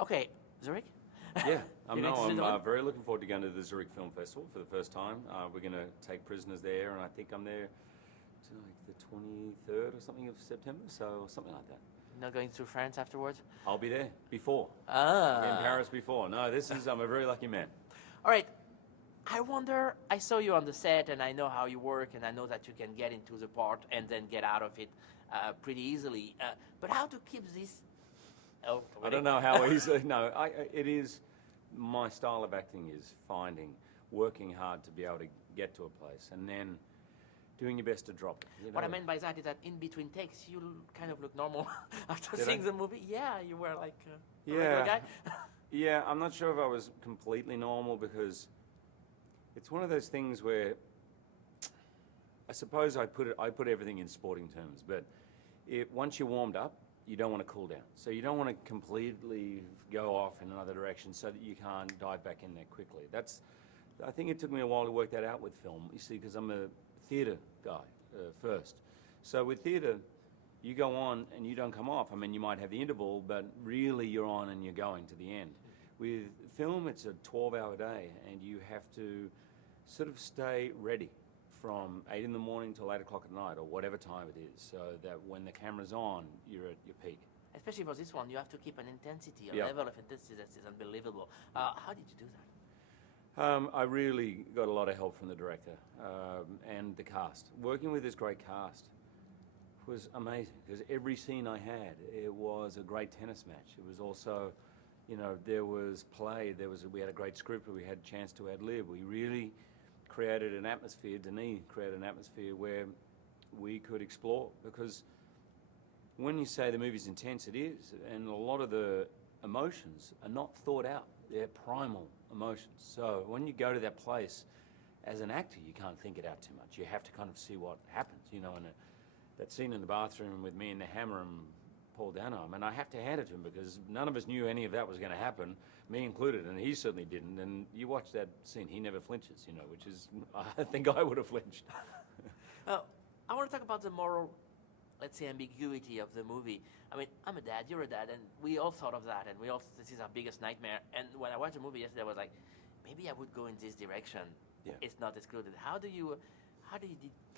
Okay, Zurich? Yeah, You're going no, to I'm Switzerland? very looking forward to going to the Zurich Film Festival for the first time. We're going to take prisoners there, and I think I'm there to like the 23rd or something of September, so something like that. Not going to France afterwards? I'll be there before. I'll be in Ah. Paris before. No, I'm a very lucky man. All right. I wonder, I saw you on the set and I know how you work and I know that you can get into the part and then get out of it pretty easily. But how to keep this? Oh, I don't know how easy. No, it is. My style of acting is working hard to be able to get to a place, and then doing your best to drop it. What I meant by that is that in between takes, you kind of look normal after Did seeing I? the movie. Yeah, you were like a regular Yeah, guy. yeah. I'm not sure if I was completely normal because it's one of those things where I suppose I put everything in sporting terms, but once you're warmed up, you don't want to cool down. So you don't want to completely go off in another direction so that you can't dive back in there quickly. I think it took me a while to work that out with film, you see, because I'm a theatre guy first. So with theatre, you go on and you don't come off. I mean, you might have the interval, but really you're on and you're going to the end. With film, it's a 12-hour day, and you have to sort of stay ready from 8 in the morning till 8 o'clock at night, or whatever time it is, so that when the camera's on, you're at your peak. Especially for this one, you have to keep an intensity, a Yeah. level of intensity that is unbelievable. How did you do that? I really got a lot of help from the director and the cast. Working with this great cast was amazing because every scene I had, it was a great tennis match. It was also, there was play. We had a great script. We had a chance to ad lib. We really created an atmosphere. Denis created an atmosphere where we could explore, because when you say the movie's intense, it is, and a lot of the emotions are not thought out. They're primal emotions. So when you go to that place, as an actor, you can't think it out too much. You have to kind of see what happens, and that scene in the bathroom with me and the Hammer and Paul Dano, I mean, I have to hand it to him because none of us knew any of that was going to happen, me included, and he certainly didn't. And you watch that scene, he never flinches, which is, I think I would have flinched. I want to talk about the moral, let's say, ambiguity of the movie. I mean, I'm a dad, you're a dad, and we all thought of that, and this is our biggest nightmare. And when I watched the movie yesterday, I was like, maybe I would go in this direction. Yeah. It's not excluded. How do you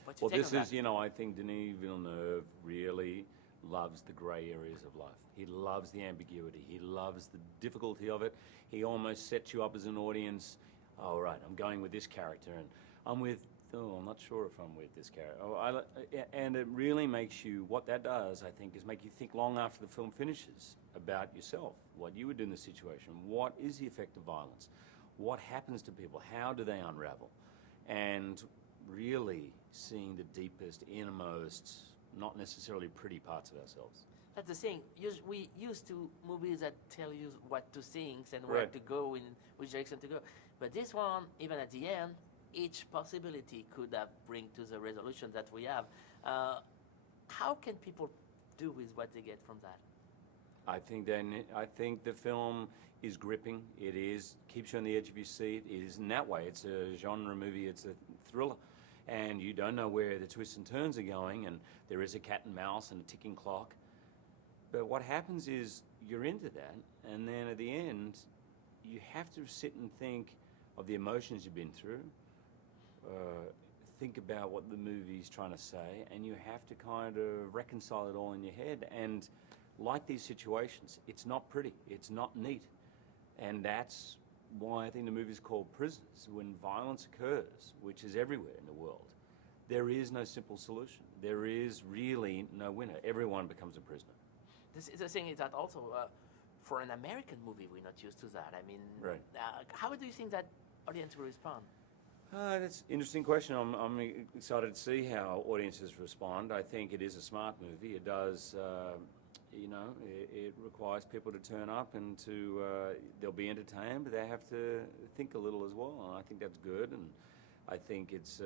what's Well, your take this on is, that? I think Denis Villeneuve really loves the grey areas of life. He loves the ambiguity. He loves the difficulty of it. He almost sets you up as an audience. Oh, right, I'm going with this character, and I'm not sure if I'm with this character. And it really makes you, what that does, I think, is make you think long after the film finishes about yourself, what you would do in the situation. What is the effect of violence? What happens to people? How do they unravel? And really seeing the deepest, innermost, not necessarily pretty parts of ourselves. That's the thing. We used to movies that tell you what to think and where Right. to go, in which direction to go. But this one, even at the end, each possibility could have bring to the resolution that we have. How can people do with what they get from that? I think the film is gripping. Keeps you on the edge of your seat. It is in that way. It's a genre movie. It's a thriller, and you don't know where the twists and turns are going. And there is a cat and mouse and a ticking clock. But what happens is you're into that, and then at the end, you have to sit and think of the emotions you've been through. Think about what the movie's trying to say, and you have to kind of reconcile it all in your head. And like these situations, it's not pretty, it's not neat. And that's why I think the movie's called Prisoners. When violence occurs, which is everywhere in the world, there is no simple solution. There is really no winner. Everyone becomes a prisoner. The thing is that also, for an American movie, we're not used to that. I mean, Right. How do you think that audience will respond? That's an interesting question. I'm excited to see how audiences respond. I think it is a smart movie. It does, it requires people to turn up and they'll be entertained, but they have to think a little as well. And I think that's good. And I think it's,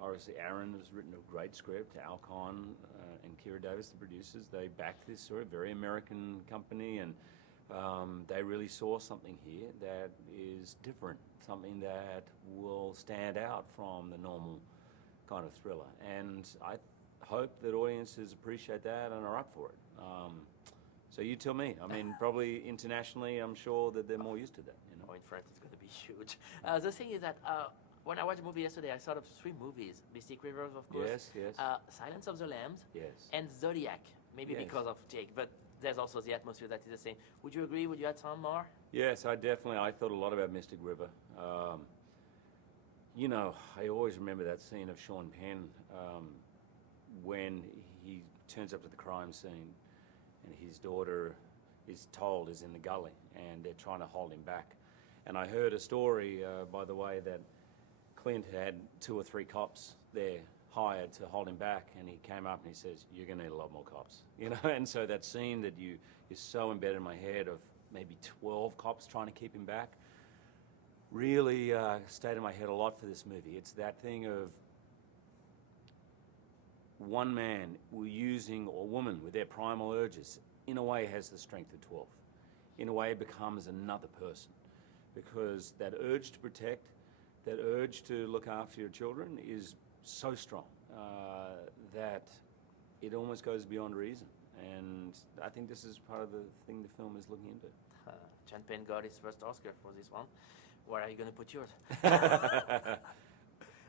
obviously Aaron has written a great script. Alcon and Kira Davis, the producers, they backed this sort of very American company, and they really saw something here that is different, something that will stand out from the normal kind of thriller. And I hope that audiences appreciate that and are up for it. So you tell me. I mean, probably internationally, I'm sure that they're more used to that. You know? Oh, in France, it's going to be huge. The thing is that when I watched the movie yesterday, I thought of three movies: Mystic Rivers, of course, Yes, yes. Silence of the Lambs, Yes. and Zodiac. Maybe Yes. because of Jake, but there's also the atmosphere that is the same. Would you agree? Would you add some more? Yes, I thought a lot about Mystic River. You know, I always remember that scene of Sean Penn when he turns up to the crime scene and his daughter is in the gully and they're trying to hold him back. And I heard a story, by the way, that Clint had 2 or 3 cops there hired to hold him back, and he came up and he says, "You're going to need a lot more cops," you know. And so that scene that is so embedded in my head of maybe 12 cops trying to keep him back really stayed in my head a lot for this movie. It's that thing of one man using, or woman with their primal urges, in a way has the strength of 12. In a way becomes another person, because that urge to protect, that urge to look after your children is so strong that it almost goes beyond reason. And I think this is part of the thing the film is looking into. Sean Penn got his first Oscar for this one. Where are you going to put yours?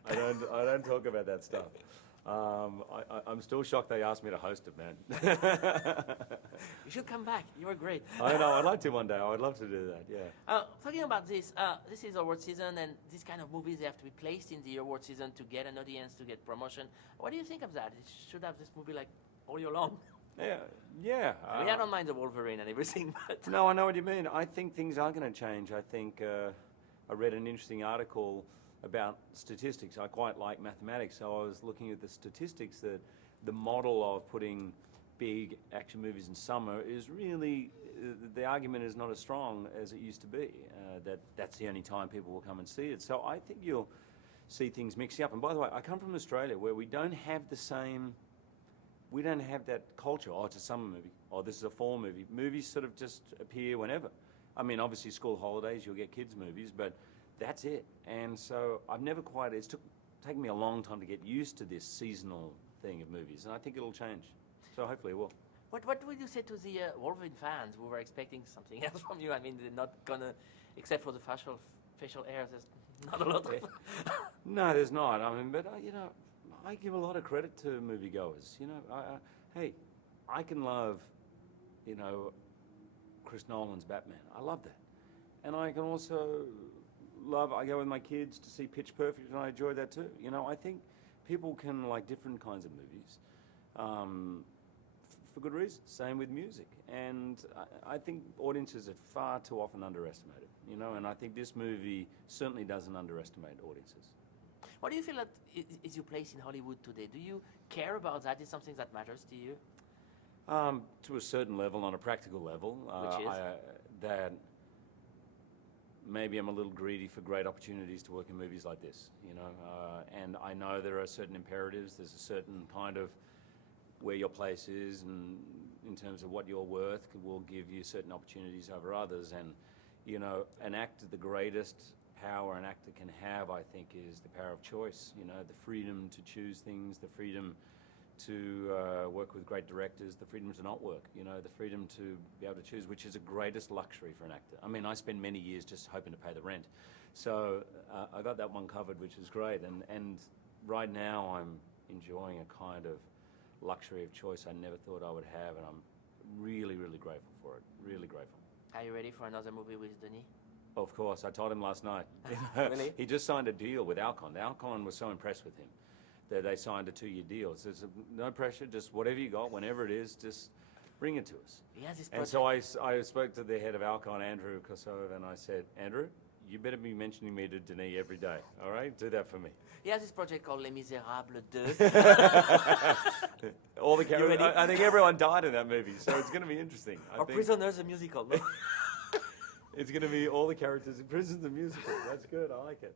I don't talk about that stuff. I'm still shocked they asked me to host it, man. You should come back. You were great. I know, I'd like to one day. I would love to do that, yeah. Talking about this, this is award season, and these kind of movies, they have to be placed in the award season to get an audience, to get promotion. What do you think of that? It should have this movie like all year long. Yeah. I mean, I don't mind the Wolverine and everything, but... No, I know what you mean. I think things are going to change. I think I read an interesting article about statistics. I quite like mathematics, so I was looking at the statistics that the model of putting big action movies in summer is really, the argument is not as strong as it used to be, that's the only time people will come and see it. So I think you'll see things mixing up. And by the way, I come from Australia where we don't have that culture. Oh, it's a summer movie. Oh, this is a fall movie. Movies sort of just appear whenever. I mean, obviously school holidays, you'll get kids' movies, but that's it. And so it's taken me a long time to get used to this seasonal thing of movies, and I think it'll change. So hopefully it will. What would you say to the Wolverine fans who were expecting something else from you? I mean, they're not gonna, except for the facial hair, there's not a lot of... No, there's not. I mean, but you know, I give a lot of credit to moviegoers. You know, hey, I can love, you know, Chris Nolan's Batman. I love that. And I can also I go with my kids to see Pitch Perfect, and I enjoy that too. You know, I think people can like different kinds of movies for good reason. Same with music. And I think audiences are far too often underestimated, you know, and I think this movie certainly doesn't underestimate audiences. What do you feel that is your place in Hollywood today? Do you care about that? Is something that matters to you? To a certain level, on a practical level. Which is? That maybe I'm a little greedy for great opportunities to work in movies like this, you know. And I know there are certain imperatives. There's a certain kind of where your place is, and in terms of what you're worth will give you certain opportunities over others. And, you know, the greatest power an actor can have, I think, is the power of choice. You know, the freedom to choose things, the freedom to work with great directors, the freedom to not work, you know, the freedom to be able to choose, which is the greatest luxury for an actor. I mean, I spent many years just hoping to pay the rent. So I got that one covered, which is great. And right now I'm enjoying a kind of luxury of choice I never thought I would have, and I'm really, really grateful for it, really grateful. Are you ready for another movie with Denis? Of course, I told him last night. Really? He just signed a deal with Alcon. Alcon was so impressed with him that they signed a 2-year deal. So there's no pressure, just whatever you got, whenever it is, just bring it to us. He has this And so I spoke to the head of Alcon, Andrew Kosova, and I said, Andrew, you better be mentioning me to Denis every day, all right? Do that for me. He has this project called Les Miserables 2. All the characters, I think everyone died in that movie, so it's going to be interesting. Or Prisoners, a musical. It's going to be all the characters in Prisoners, the musical. That's good, I like it.